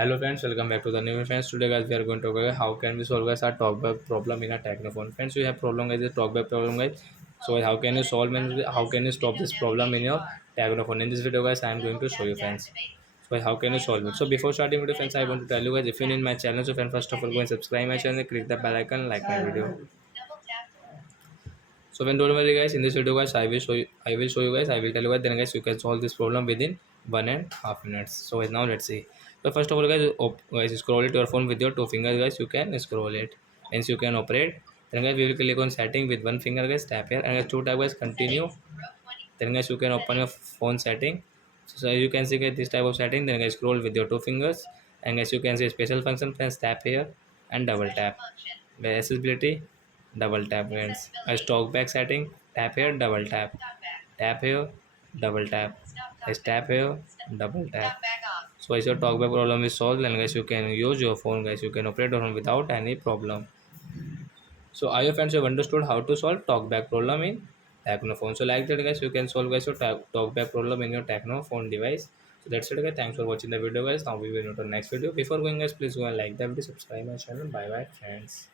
Hello friends, welcome back to the new friends. Today guys we are going to talk about how can we solve guys our talkback problem in a technophone. Friends, you have problem guys, the talkback problem guys. So how can you solve and how can you stop this problem in your technophone? In this video guys, I am going to show you friends. So how can you solve it? So before starting video friends, I want to tell you guys, if you're new in my channel, so friend, first of all go and subscribe my channel, click the bell icon, like my video. So when don't worry guys, in this video guys, I will show you guys, I will tell you guys, then guys you can solve this problem within 1.5 minutes. So now let's see. So first of all guys, guys scroll it your phone with your two fingers guys, you can scroll it. Hence you can operate. Then guys we will click on setting with one finger guys, tap here and guys two tap guys continue. Then guys you can open your phone setting. So you can see guys this type of setting, then guys scroll with your two fingers and guys you can see special function, friends tap here and double tap. The accessibility, double tap friends. A stock back setting, tap here, double tap. Tap here, double tap. Guys tap here, double tap. So as your talkback problem is solved, and guys you can use your phone, guys you can operate your phone without any problem. So I hope friends you have understood how to solve talkback problem in Tecno phone. So like that guys you can solve guys your talkback problem in your Tecno phone device. So that's it guys. Thanks for watching the video guys. Now we will meet on next video. Before going guys, please go and like the video, subscribe my channel. Bye bye friends.